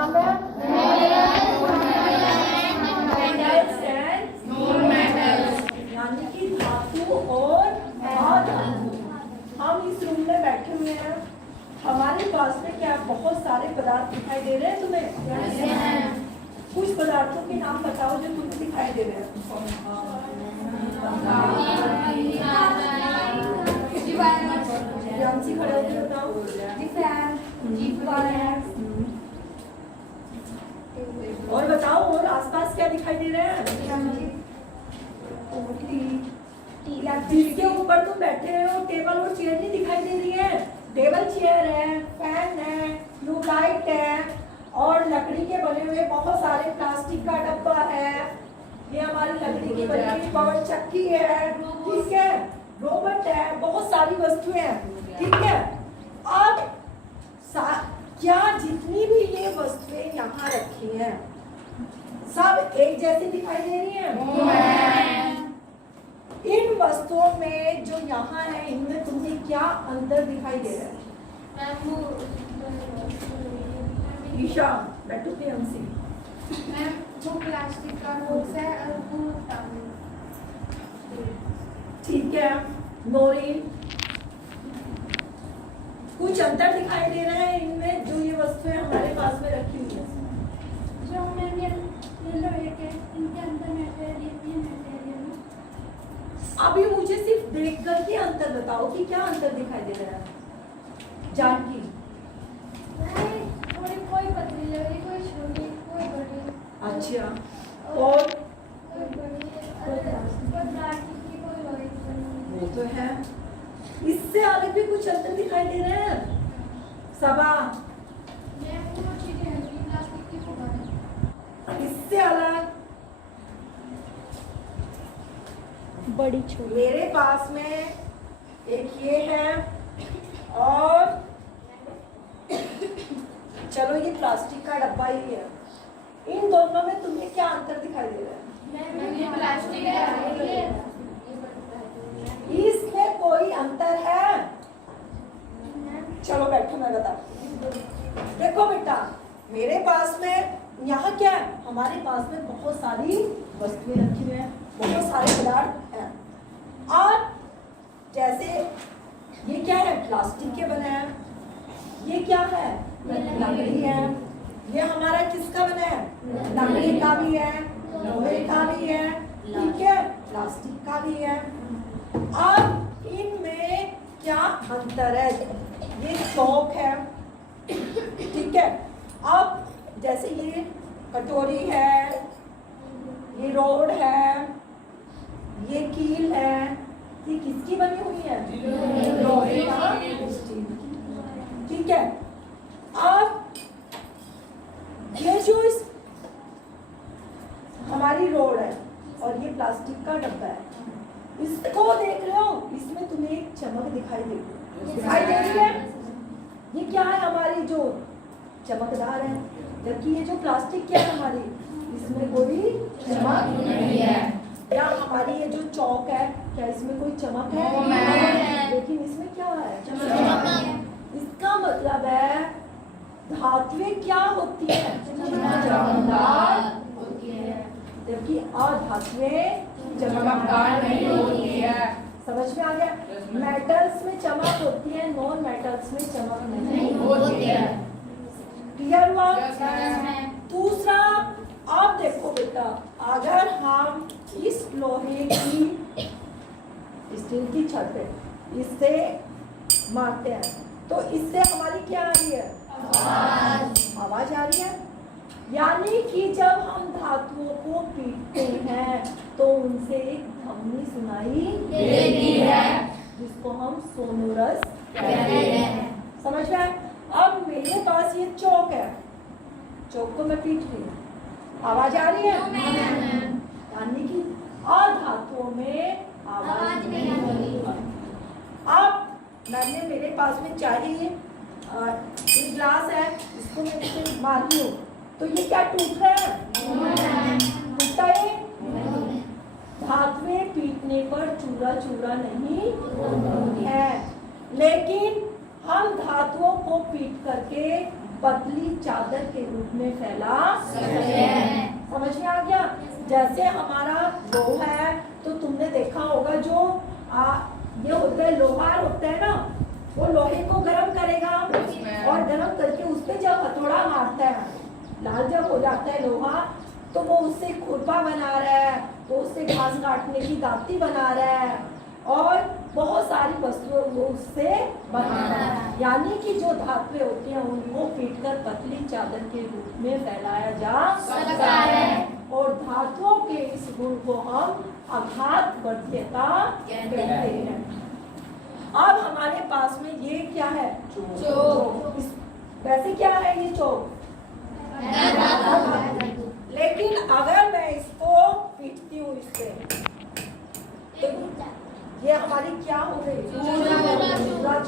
नाम है? Metals and non metals, यानी कि धातु और अधातु। हम इस रूम में बैठे हुए हैं, हमारे पास में क्या बहुत सारे पदार्थ दिखाई दे रहे हैं तुम्हें? कुछ पदार्थों के नाम बताओ जो तुम्हें दिखाई दे रहे हैं। जानसी खड़े होकर बताओ। और बताओ, और आसपास क्या दिखाई दे रहे हैं? जिसके ऊपर तुम बैठे हो टेबल और चेयर नहीं दिखाई दे रही है? टेबल चेयर है, फैन है, ट्यूबलाइट है, और लकड़ी के बने हुए बहुत सारे प्लास्टिक का डब्बा है। ये हमारी लकड़ी की बनी हुई पवन चक्की है, ठीक है, रोबोट है, बहुत सारी वस्तुएं हैं, ठीक है। अब क्या जितनी भी ये वस्तुएं यहाँ रखी हैं सब एक जैसी दिखाई दे रही हैं? इन वस्तुओं में जो यहाँ है इनमें तुम्हें क्या अंतर दिखाई दे रहा है? ईशा बैठो पे हमसे। वो प्लास्टिक का बॉक्स है और वो तांबे। ठीक है नोरीन, कुछ अंतर दिखाई दे रहे हैं इनमें जो ये वस्तुएं हमारे पास में रखी हुई है? जो मैंने ये लोहे के इनके अंदर मटेरियल अभी मुझे सिर्फ देखकर के अंतर बताओ कि क्या अंतर दिखाई दे रहा है? जानकी थोड़ी कोई पतली लग रही, कोई छोटी, कोई बड़ी। अच्छा, और कोई बड़ी, कोई प्लास्टिक की, कोई लोहे की। वो तो है। इससे अलग भी कुछ अंतर दिखाई दे रहे हैं? सबा ये वो चीजें हैं जो प्लास्टिक की को बने। इससे अलग बड़ी छोटी। मेरे पास में एक ये है, और चलो ये प्लास्टिक का डब्बा ही है। इन दोनों में तुम्हें क्या अंतर दिखाई दे रहा है? ये प्लास्टिक है, इसमें कोई अंतर है? चलो बैठो मैं बताती हूँ। देखो बेटा, मेरे पास में यहाँ क्या है? हमारे पास में बहुत सारी वस्तुएं रखी हुई हैं, बहुत सारे पदार्थ हैं। और जैसे ये क्या है? प्लास्टिक के बने हैं। ये क्या है? लकड़ी है। ये हमारा किसका बना है? लकड़ी का भी है, लोहे का भी है, ठीक है, प्लास्टिक का भी है। अब इनमें क्या अंतर है? ये चौक है, ठीक है। अब जैसे ये कटोरी है, ये रोड है, ये कील है, ये किसकी बनी हुई है? लोहे का, स्टील की, ठीक है। अब ये जो इस हमारी रोड है और ये प्लास्टिक का डब्बा है, इसको देख रहे हो? इसमें तुम्हें एक चमक दिखाई दे रही है? ये क्या है? हमारी जो चमकदार है, जबकि ये जो प्लास्टिक क्या है हमारी, इसमें कोई चमक नहीं है। या हमारी ये जो चौक है, क्या इसमें कोई चमक है? लेकिन इसमें क्या है? चमक। इसका मतलब है धातुएं क्या होती है? चमकदार होती है, जबकि अधातुएं चमकदार नहीं होती है। समझ में आ गया? मेटल्स में चमक होती है, नॉन मेटल्स में चमक नहीं होती है। क्लियर हुआ? दूसरा, आप देखो बेटा, अगर हम इस लोहे की स्टील की छत पे इससे मारते हैं तो इससे हमारी क्या आ रही है? आवाज आ रही है। यानी कि जब हम धातुओं को पीटते हैं तो उनसे एक ध्वनि सुनाई देती है, जिसको हम सोनोरस कहते हैं। समझ में आया? अब मेरे पास ये चौक है, चौक को मैं पीट रही हूँ, आवाज आ रही है? यानी कि अधातुओं में आवाज नहीं होती। अब मैंने मेरे पास में चाहिए ये ग्लास है, इसको मैं इसे मार रही हूँ तो ये क्या टूट रहा है? टूटता है? धातुएं पीटने पर चूरा चूरा नहीं है, लेकिन हम धातुओं को पीट करके पतली चादर के रूप में फैला सकते हैं। समझ में आ गया? जैसे हमारा लोहा है तो तुमने देखा होगा जो ये होता है लोहार होता है ना, वो लोहे को गर्म करेगा और गर्म करके उस पे जब हथौड़ा मारता है, लाल जब हो जाता है लोहा, तो वो उससे खुरपा बना रहा है, वो उससे घास काटने की दाती बना रहा है और बहुत सारी वस्तुएं वो उससे बना रहा है। यानी कि जो धातुएं होती हैं उनको पीटकर पतली चादर के रूप में फैलाया जा सकता है। और धातुओं के इस गुण को हम आघात वर्ध्यता कहते हैं। अब हमारे पास में ये क्या है? चोक। वैसे क्या है ये चोक? लेकिन अगर मैं इसको पीटती हूँ इससे तो ये हमारी क्या हो गई?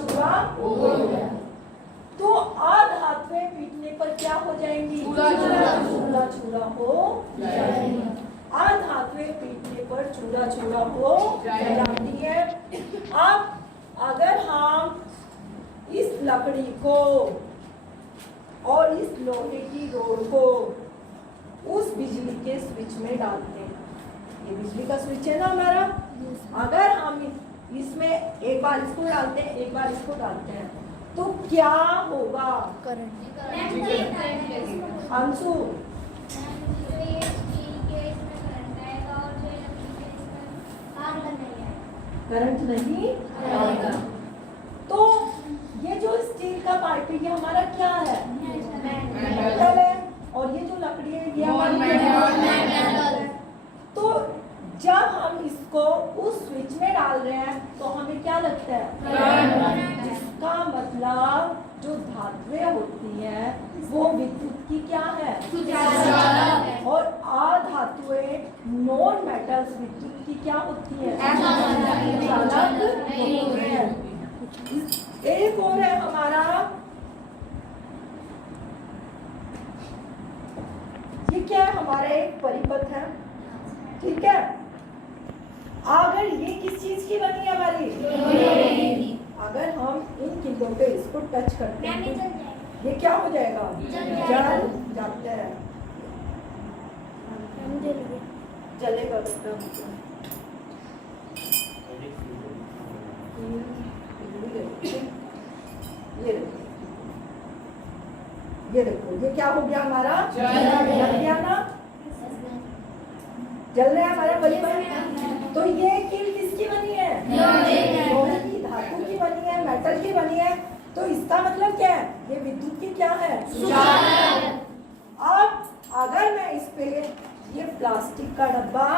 चूरा हो गया। तो अधातुएं पीटने पर क्या हो जाएंगी? चूरा हो जाएंगी। अधातुएं पीटने पर चूरा हो जाती है। अब अगर हम इस लकड़ी को और इस लोहे की रोड को उस बिजली के स्विच में डालते हैं, ये बिजली का स्विच है ना हमारा, अगर हम इसमें एक बार इसको डालते हैं एक बार इसको डालते हैं तो क्या होगा? अंशु करंट नहीं आएगा। तो ये जो स्टील का पाइप है ये हमारा क्या है? मेटल है। और ये जो लकड़ी है ये हमारी मेटल है। तो जब हम इसको उस स्विच में डाल रहे हैं तो हमें क्या लगता है? इसका मतलब जो धातुएं होती हैं वो विद्युत की क्या है? और अधातुएं नॉन मेटल्स विद्युत की क्या होती है? एक और है हमारा, ये क्या है? हमारा एक परिपथ है, ठीक है। अगर ये किस चीज की बनी है हमारी? अगर हम इन किलों पे इसको टच करते हैं ये क्या हो जाएगा? जल जाता है, जलेगा। ये देखो ये क्या हो गया हमारा? जल गया ना, जल रहा है हमारा परिपथ। तो ये किल किसकी बनी है? लोहे की, धातु की बनी है, मेटल की बनी है। तो इसका मतलब क्या है? ये विद्युत की क्या है? अब अगर मैं इस पे ये प्लास्टिक का डब्बा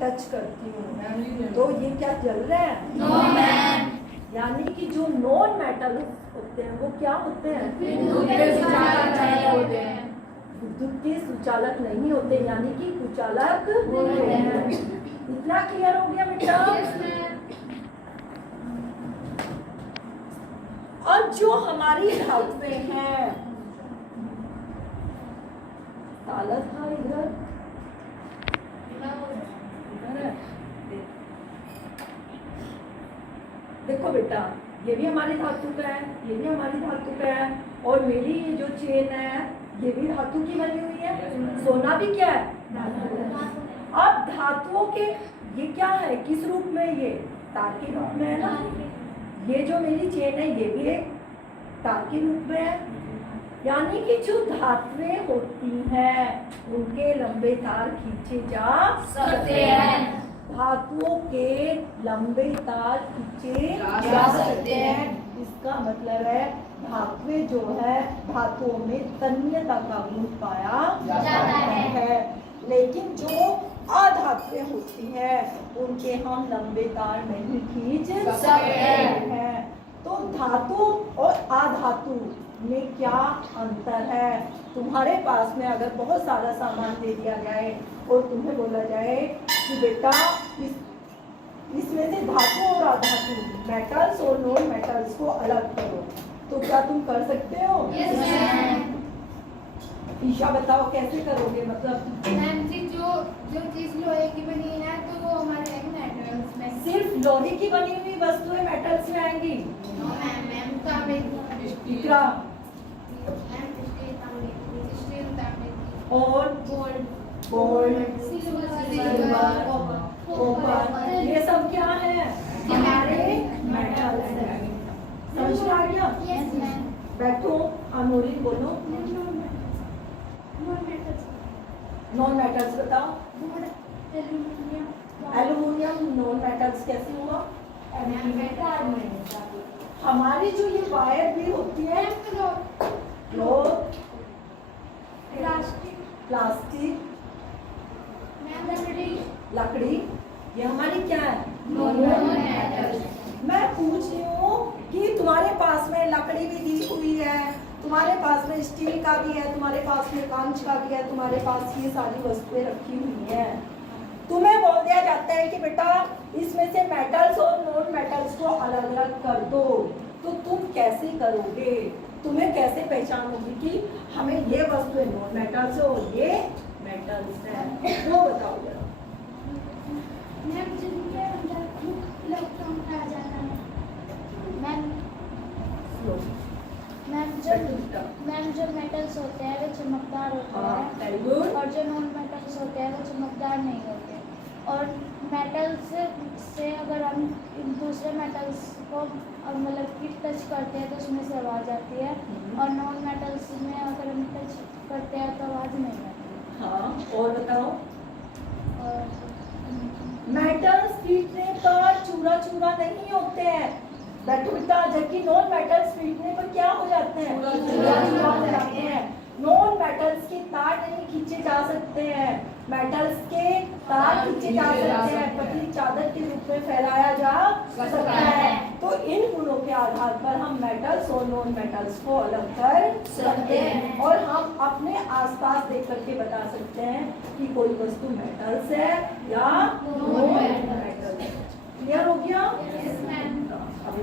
टच करती हूँ तो ये क्या जल रहा है? यानी कि जो नॉन मेटल होते हैं वो क्या होते हैं? विद्युत के सुचालक नहीं होते, यानी कि कुचालक होते हैं। इतना क्लियर हो गया बेटा? और जो हमारी धातुएं हैं, ताला था इधर, देखो बेटा ये भी हमारी धातु का है, ये भी हमारी धातु का है, और मेरी ये जो चेन है ये भी धातु की बनी हुई है। सोना भी क्या है? अब धातुओं के ये क्या है? किस रूप में? ये तार के रूप में है ना। ये जो मेरी चेन है ये भी एक तार के रूप में है। यानी कि जो धातुएं होती हैं उनके लंबे तार खींचे जा सकते हैं। धातुओं के लंबे तार खींचे जा सकते हैं। इसका मतलब है धातुएं जो है धातुओं में तन्यता का गुण पाया जाता है। लेकिन जो अधातुएं होती हैं उनके हम लंबे तार नहीं खींच सकते हैं। तो धातु और अधातु में क्या अंतर है? तुम्हारे पास में अगर बहुत सारा सामान दे दिया जाए और तुम्हें बोला जाए कि बेटा इसमें से धातु और अधातु, मेटल्स और नॉन मेटल्स को अलग करो, तो क्या तुम कर सकते हो? ईशा बताओ कैसे करोगे? मतलब मैम जी जो चीज लोहे की बनी है तो वो हमारे मेटल्स में, सिर्फ लोहे की बनी हुई वस्तुएं मेटल्स में आएंगी? मैम का इकरा और गोल्ड, सिल्वर, कॉपर, ये सब क्या है? हमारे मेटल्स हैं। समझ में आ गया? Yes, ma'am. बैठो, नूरिन बोलो। नॉन मेटल्स बताओ। एल्यूमिनियम नॉन मेटल्स कैसे हुआ? हमारी जो ये वायर भी होती है, क्लॉथ, प्लास्टिक, लकड़ी, ये हमारी क्या है? मैं पूछ रही हूँ कि तुम्हारे पास में लकड़ी भी दी हुई है, तुम्हारे पास में स्टील का भी है, तुम्हारे पास में कांच का भी है, तुम्हारे पास ये सारी वस्तुएं रखी हुई हैं। तुम्हें बोल दिया जाता है कि बेटा इसमें से मेटल्स और नॉन मेटल्स को अलग अलग कर दो, तो तुम कैसे करोगे? तुम्हें कैसे पहचानोगी कि हमें ये वस्तुएं नॉन मेटल्स और ये मेटल्स है? वो बताओ जरा। मैम जिनके अंदर इलेक्ट्रॉन पाया जाता है। मैम जो मेटल्स होते हैं वो चमकदार होते हैं वेरी गुड। और जो नॉन मेटल्स होते हैं वो चमकदार नहीं होते। और मेटल्स से अगर हम दूसरे मेटल्स को मतलब कि टच करते हैं तो उसमें से आवाज़ आती है, और नॉन मेटल्स में अगर हम टच करते हैं तो आवाज़ नहीं आती। हाँ, और बताओ। और मेटल्स पीटने पर चूरा चूरा नहीं होते हैं बैठो बेटा, जबकि नॉन मेटल्स पीटने पर क्या हो जाते हैं? चूरा चूरा हो जाते हैं। नॉन मेटल्स के तार नहीं खींचे जा सकते हैं, मेटल्स के तार खींचे जा सकते हैं, पतली चादर के रूप में फैलाया जा सकता है। तो इन गुणों के आधार पर हम मेटल्स और नॉन मेटल्स को अलग कर सकते हैं, और हम अपने आसपास देख करके बता सकते हैं कि कोई वस्तु मेटल्स है या नॉन मेटल्स है। क्लियर हो गया? Yes, ma'am. अभी